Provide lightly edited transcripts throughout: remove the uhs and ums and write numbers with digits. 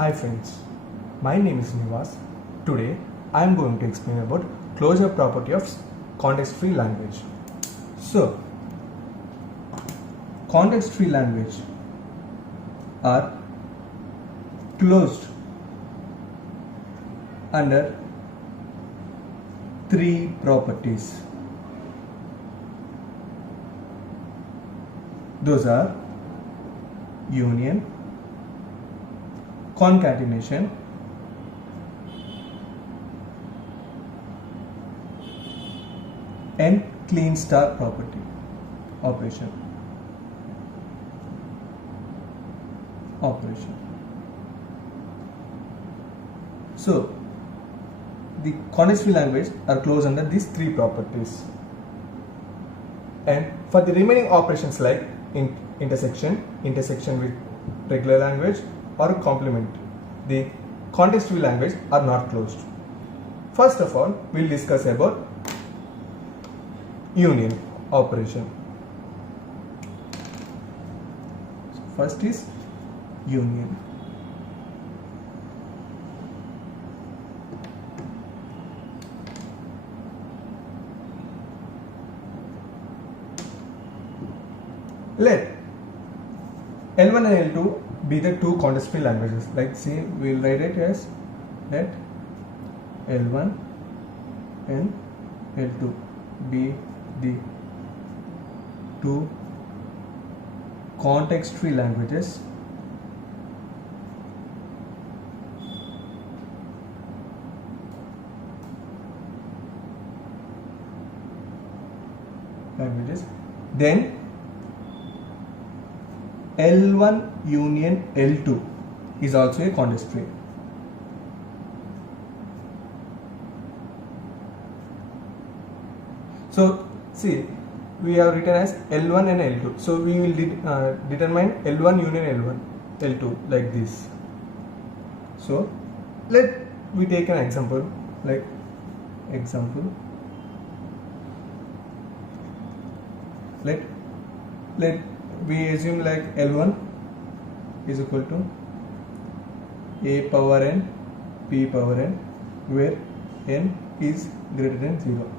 Hi friends, my name is Nivas. Today I am going to explain about closure property of context-free language. So, context-free language are closed under three properties. Those are union, concatenation, and clean star property operation. So, the context-free language are closed under these three properties. And for the remaining operations like intersection with regular language or complement, the context-free language are not closed. First of all, we'll discuss about union operation. So first is union. Let L1 and L2 be the two context-free languages. Like, see, we'll write it as let L1 and L2 be the two context-free languages then L1 union L2 is also a context-free. So, see, we have written as L1 and L2. So, we will determine L1 union L2 like this. So, let we take an example, like let we assume like L1 is equal to A power n P power n, where n is greater than 0,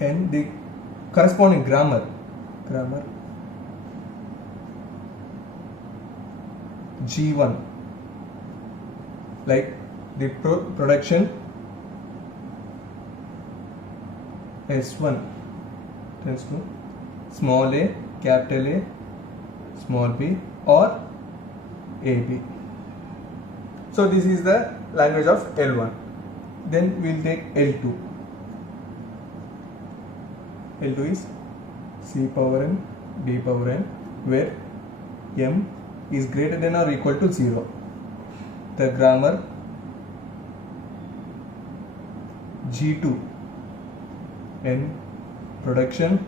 and the corresponding grammar G1, like the production S1 tends to small a, capital A, small b, or AB. So this is the language of L1. Then we will take L2. L2 is C power n, D power n, where m is greater than or equal to 0. The grammar G2 and production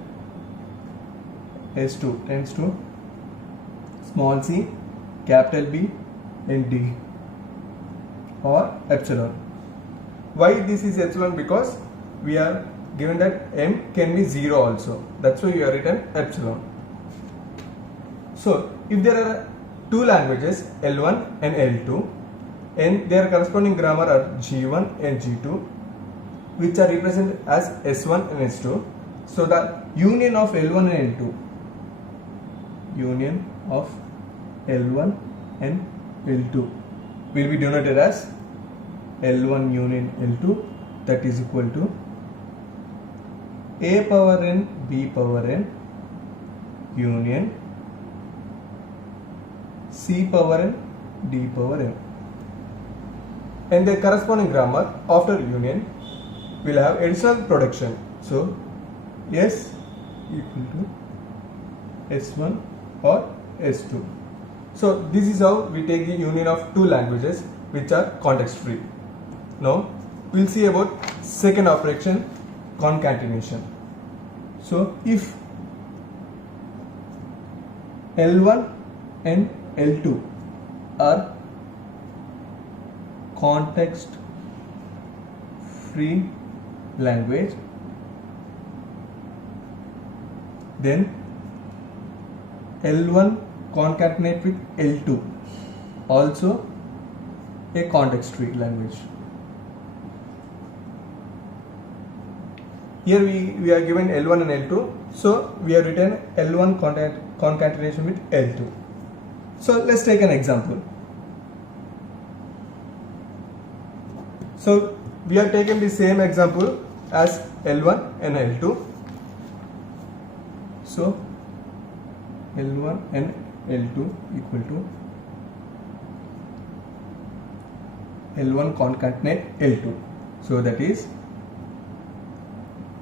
S2 tends to small c, capital B, and D, or epsilon. Why this is epsilon? Because we are given that m can be 0 also. That's why we have written epsilon. So, if there are two languages L1 and L2 and their corresponding grammar are G1 and G2, which are represented as S1 and S2, so the union of L1 and L2, will be denoted as L1 union L2, that is equal to A power n B power n union C power n D power n, and the corresponding grammar after union will have additional production. So S equal to S1 or S2. So this is how we take the union of two languages which are context free. Now we will see about second operation, concatenation. So if L1 and L2 are context free language, then L1 concatenate with L2, also a context-free language. Here we are given L1 and L2, so we have written L1 concatenation with L2. So let's take an example. So we have taken the same example as L1 and L2. So L1 and L2 equal to L1 concatenate L2. So that is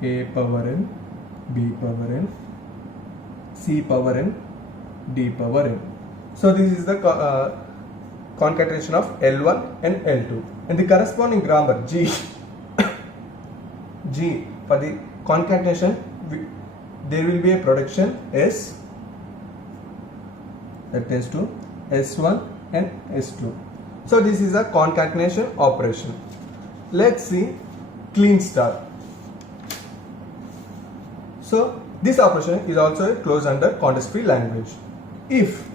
A power n, B power n, C power n, D power n. So this is the concatenation of L1 and L2. And the corresponding grammar G, G for the concatenation, there will be a production S that tends to S1 and S2. So this is a concatenation operation. Let's see clean star. So this operation is also closed under context-free language. If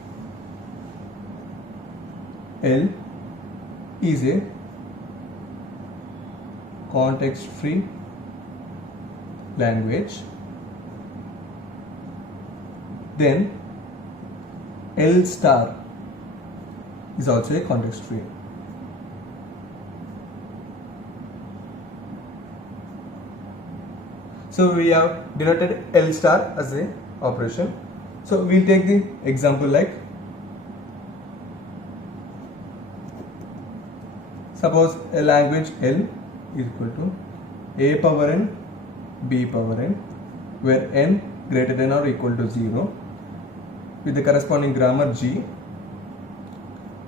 L is a context-free language, then L star is also a context-free. So we have denoted L star as a operation. So we'll take the example like, suppose a language L is equal to A power n, B power n, where n greater than or equal to 0, with the corresponding grammar G,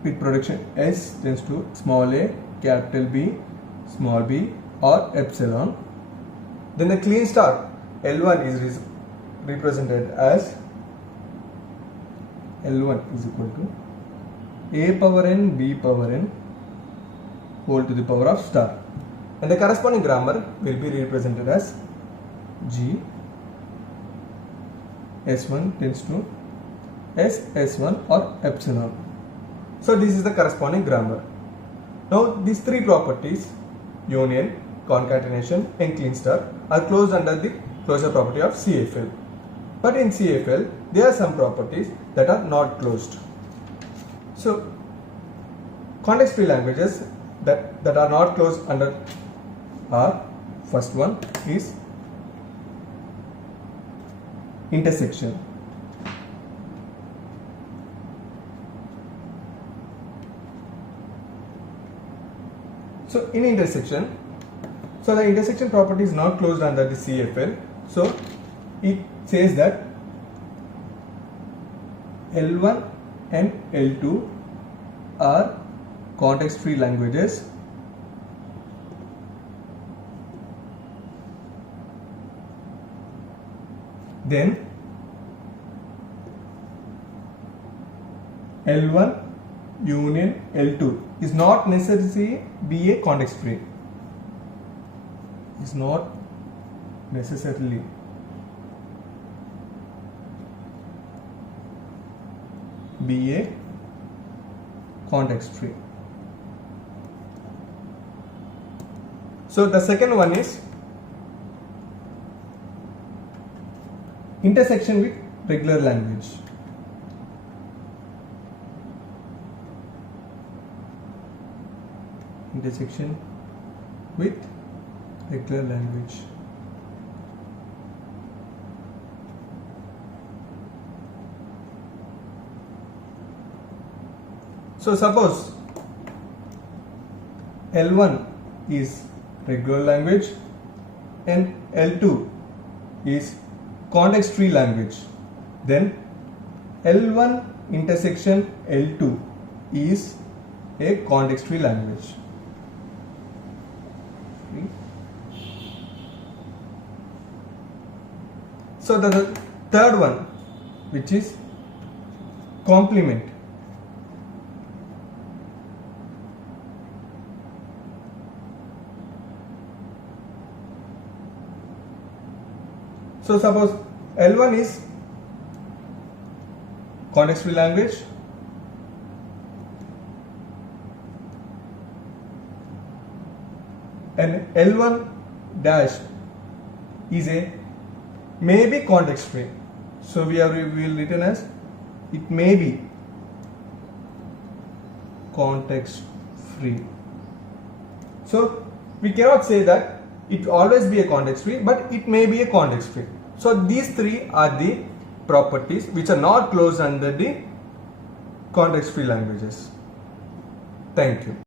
with production S tends to small a, capital B, small b, or epsilon. Then the clean star L1 is represented as L1 is equal to A power n, B power n, whole to the power of star. And the corresponding grammar will be represented as G, S1 tends to S, S1 or epsilon. So this is the corresponding grammar. Now these three properties, union, concatenation and clean star, are closed under the closure property of CFL. But in CFL, there are some properties that are not closed. So context-free languages that are not closed under are, first one is intersection. So in intersection, so the intersection property is not closed under the CFL. So it says that L1 and L2 are context-free languages then L1 union L2 is not necessarily be a context free. Is not necessarily be a context free. So the second one is intersection with regular language. Intersection with regular language. So suppose L1 is regular language and L2 is context free language, then L1 intersection L2 is a context free language. So the third one, which is complement. So suppose L1 is context free language. And L1 dash is a maybe context free. So we will written as it may be context free. So we cannot say that it always be a context free, but it may be a context free. So these three are the properties which are not closed under the context free languages. Thank you.